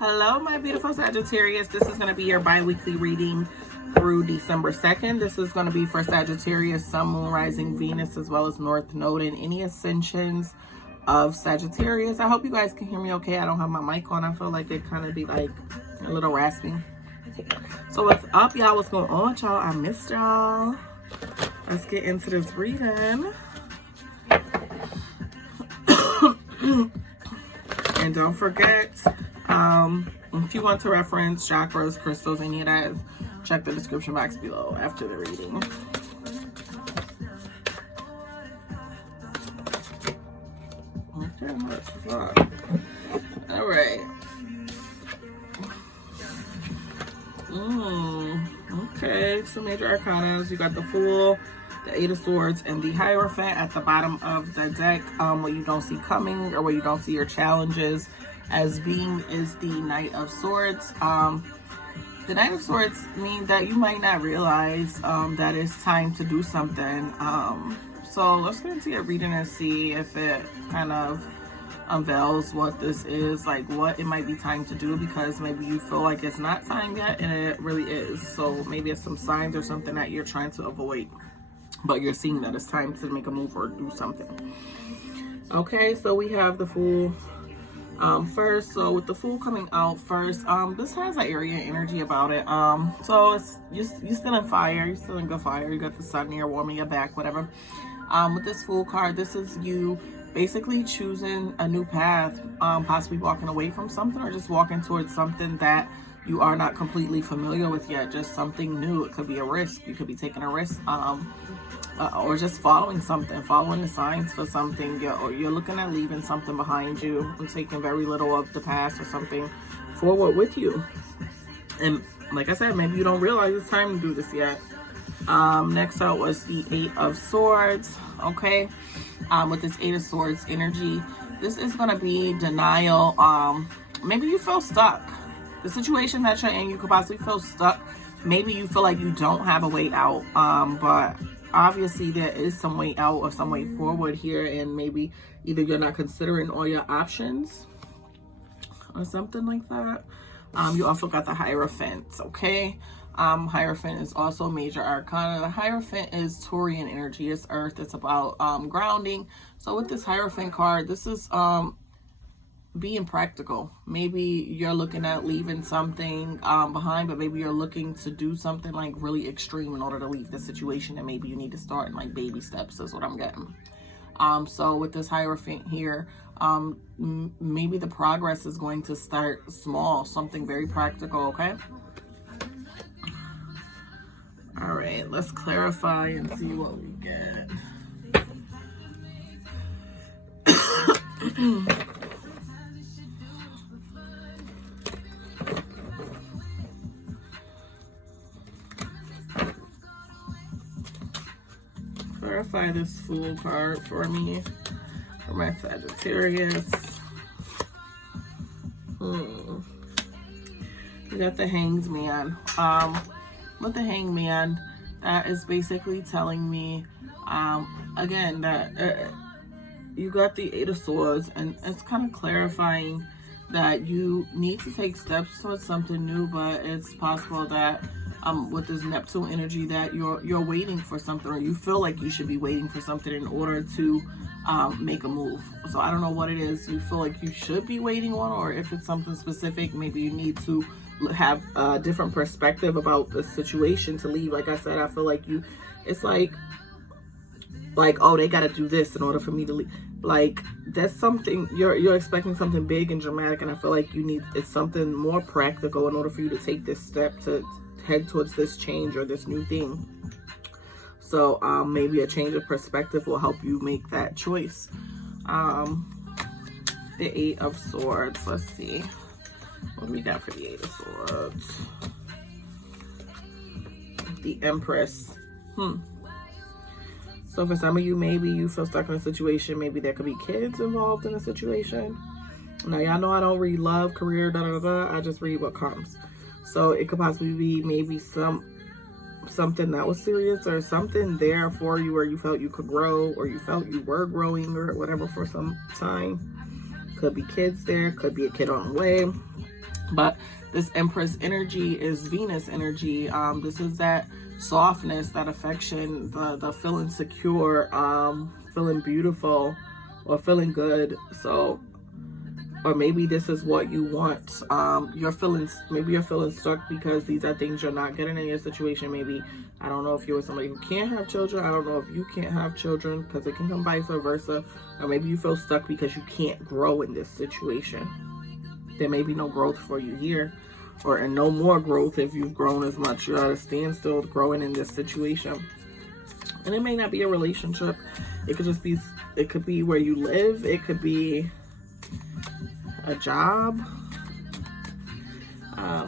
Hello, my beautiful Sagittarius. This is going to be your bi-weekly reading through December 2nd. This is going to be for Sagittarius, Sun, Moon, Rising, Venus, as well as North Node and any ascensions of Sagittarius. I hope you guys can hear me okay. I don't have my mic on. I feel like it kind of be like a little raspy. So what's up, y'all? What's going on, y'all? I missed y'all. Let's get into this reading. And don't forget, if you want to reference chakras, crystals, any of that, check the description box below after the reading. Okay, let's rock. All right. Okay, so major arcana. You got the Fool, the Eight of Swords, and the Hierophant at the bottom of the deck. What you don't see coming or what you don't see your challenges as being is the Knight of Swords. The Knight of Swords mean that you might not realize that it's time to do something. So let's get into your reading and see if it kind of unveils what this is, like what it might be time to do, because maybe you feel like it's not time yet and it really is. So maybe it's some signs or something that you're trying to avoid, but you're seeing that it's time to make a move or do something. Okay, so we have the Fool first. So with the Fool coming out first, this has an area energy about it. So it's you're still in fire, you're still in good fire. You got the sun here warming your back, whatever. With this Fool card, this is you basically choosing a new path, possibly walking away from something or just walking towards something that you are not completely familiar with yet, just something new. It could be a risk. You could be taking a risk, or just following something, following the signs for something, or you're looking at leaving something behind you and taking very little of the past or something forward with you. And like I said, maybe you don't realize it's time to do this yet. Next out was the Eight of Swords. Okay, with this Eight of Swords energy, this is going to be denial. Maybe you feel stuck. The situation that you're in, you could possibly feel stuck. Maybe you feel like you don't have a way out, but obviously there is some way out or some way forward here, and maybe either you're not considering all your options or something like that. You also got the Hierophant. Okay, Hierophant is also major arcana. The Hierophant is Taurian energy. It's earth. It's about grounding. So with this Hierophant card, this is being practical. Maybe you're looking at leaving something behind, but maybe you're looking to do something like really extreme in order to leave the situation, and maybe you need to start in like baby steps is what I'm getting. So with this Hierophant here, maybe the progress is going to start small, something very practical. Okay, all right, let's clarify and see what we get. Clarify this Fool card for me, for my Sagittarius. You got the Hanged Man. With the Hanged Man, that is basically telling me, again, that you got the Eight of Swords, and it's kind of clarifying that you need to take steps towards something new, but it's possible that with this Neptune energy that you're waiting for something, or you feel like you should be waiting for something in order to make a move. So I don't know what it is you feel like you should be waiting on, or if it's something specific, maybe you need to have a different perspective about the situation to leave. Like I said, I feel like it's like oh, they got to do this in order for me to leave. Like that's something you're expecting, something big and dramatic, and I feel like it's something more practical in order for you to take this step to head towards this change or this new thing. So maybe a change of perspective will help you make that choice. The Eight of Swords, let's see what do we got for the Eight of Swords. The Empress. So for some of you, maybe you feel stuck in a situation. Maybe there could be kids involved in a situation. Now y'all know I don't read love, career, I just read what comes. So it could possibly be maybe something that was serious, or something there for you where you felt you could grow, or you felt you were growing, or whatever for some time. Could be kids there, could be a kid on the way. But this Empress energy is Venus energy. This is that softness, that affection, the feeling secure, feeling beautiful, or feeling good. So, or maybe this is what you want. Maybe you're feeling stuck because these are things you're not getting in your situation. Maybe, I don't know if you're with somebody who can't have children. I don't know if you can't have children, because it can come vice versa. Or maybe you feel stuck because you can't grow in this situation. There may be no growth for you here, and no more growth if you've grown as much. You're at a standstill growing in this situation. And it may not be a relationship. It could just be, it could be where you live. It could be a job.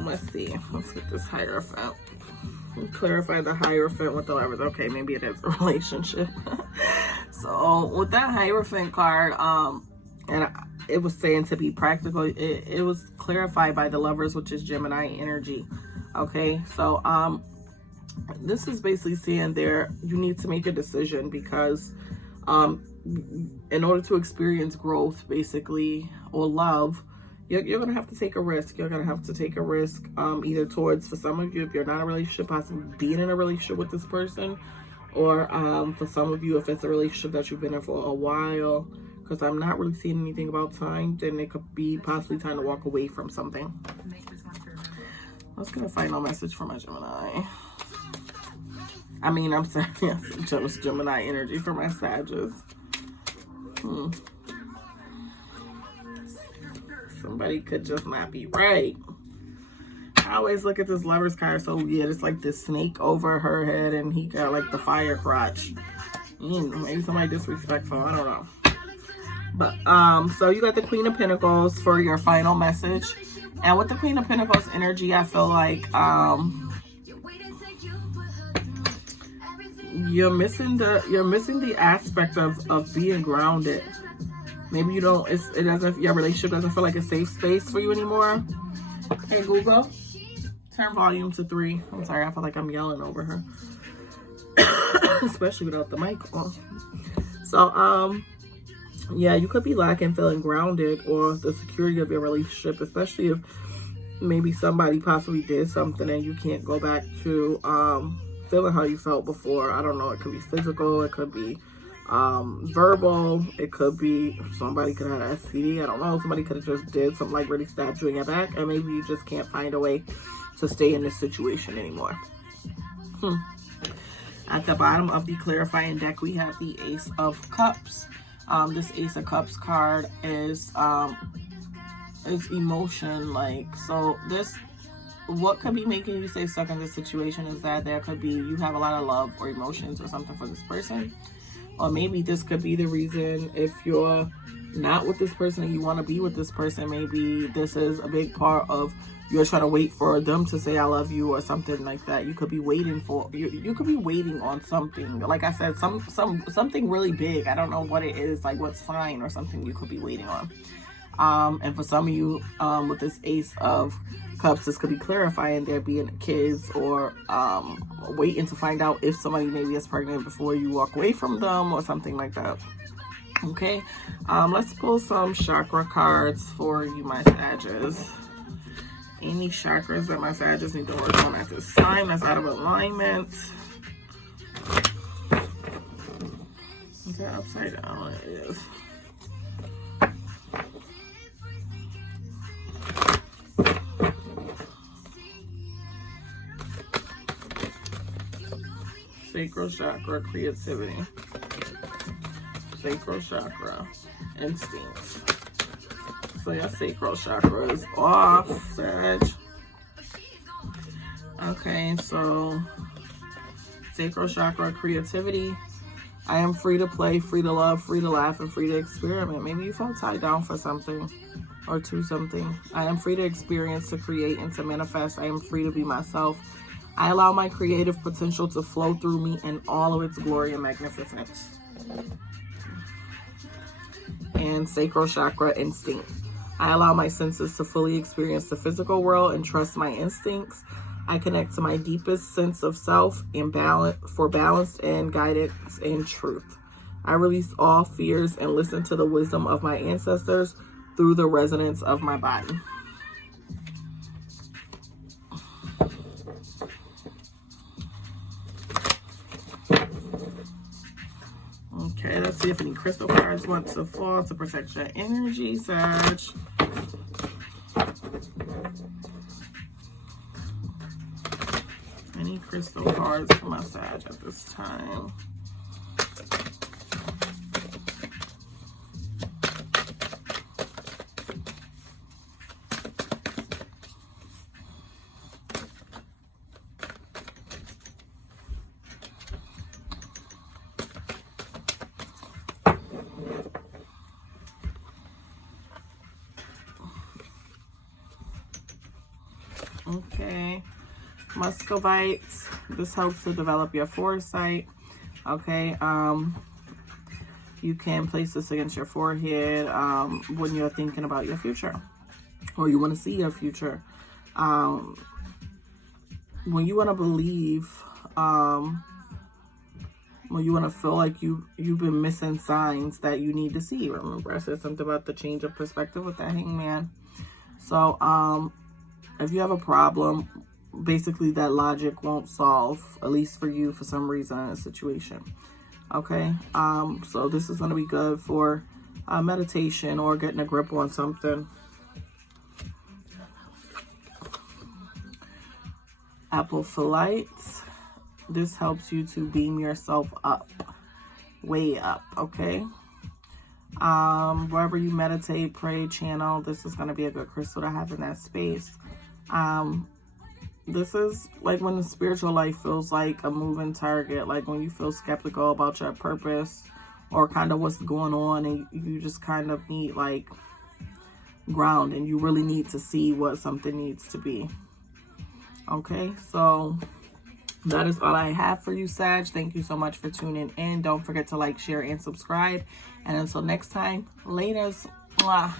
Let's see. Let's get this Hierophant. We'll clarify the Hierophant with the Lovers. Okay, maybe it is a relationship. So with that Hierophant card, and it was saying to be practical, it was clarified by the Lovers, which is Gemini energy. Okay, so this is basically saying there you need to make a decision, because in order to experience growth, basically, or love, you're gonna have to take a risk. You're gonna have to take a risk, either towards, for some of you, if you're not in a relationship, possibly being in a relationship with this person, or for some of you, if it's a relationship that you've been in for a while, because I'm not really seeing anything about time, then it could be possibly time to walk away from something. Let's get a final message for my Gemini. I mean, I'm sorry, jealous Gemini energy for my Sagittarius. Somebody could just not be right. I always look at this Lovers card so weird. It's like this snake over her head, and he got like the fire crotch. Maybe somebody disrespectful. I don't know. But so you got the Queen of Pentacles for your final message, and with the Queen of Pentacles energy, I feel like you're missing the aspect of being grounded. Maybe you don't. Your relationship doesn't feel like a safe space for you anymore. Hey Google, turn volume to 3. I'm sorry, I feel like I'm yelling over her, especially without the mic on. So yeah, you could be lacking feeling grounded or the security of your relationship, especially if maybe somebody possibly did something and you can't go back to feeling how you felt before. I don't know. It could be physical. It could be verbal. It could be somebody could have an STD. I don't know. Somebody could have just did something like really stabbed you in your back, and maybe you just can't find a way to stay in this situation anymore. At the bottom of the clarifying deck, we have the Ace of Cups. This Ace of Cups card is emotion. So this, what could be making you stay stuck in this situation is that there could be, you have a lot of love or emotions or something for this person. Or maybe this could be the reason, if you're not with this person and you want to be with this person, maybe this is a big part of you're trying to wait for them to say I love you or something like that. You could be waiting for, you could be waiting on something. Like I said, something really big. I don't know what it is, like what sign or something you could be waiting on. And for some of you, with this Ace of Cups, this could be clarifying there being kids, or waiting to find out if somebody maybe is pregnant before you walk away from them or something like that. Okay, let's pull some chakra cards for you, my Sagittarius. Any chakras that my Sagittarius need to work on at this time that's out of alignment. Is that upside down? It is. Sacral chakra, creativity. Sacral chakra, instincts. So your sacral chakra is off, Sag. Okay, so sacral chakra, creativity. I am free to play, free to love, free to laugh, and free to experiment. Maybe you felt tied down for something or to something. I am free to experience, to create, and to manifest. I am free to be myself. I allow my creative potential to flow through me in all of its glory and magnificence. And sacral chakra, instinct. I allow my senses to fully experience the physical world and trust my instincts. I connect to my deepest sense of self and balance and guidance and truth. I release all fears and listen to the wisdom of my ancestors through the resonance of my body. Let's see if any crystal cards want to fall to protect your energy, Sag. Any crystal cards for my Sag at this time? Okay, Muscovite, this helps to develop your foresight. Okay, you can place this against your forehead when you're thinking about your future, or you want to see your future. When you want to believe, when you want to feel like you've been missing signs that you need to see. Remember, I said something about the change of perspective with that Hangman. So, if you have a problem, basically that logic won't solve, at least for you, for some reason in a situation. Okay, so this is going to be good for meditation or getting a grip on something. Apophyllite, this helps you to beam yourself up, way up, okay? Wherever you meditate, pray, channel, this is going to be a good crystal to have in that space. This is like when the spiritual life feels like a moving target, like when you feel skeptical about your purpose or kind of what's going on, and you just kind of need like ground, and you really need to see what something needs to be. Okay, so that is all I have for you, Sag. Thank you so much for tuning in. Don't forget to like, share, and subscribe. And until next time, laters. Mwah.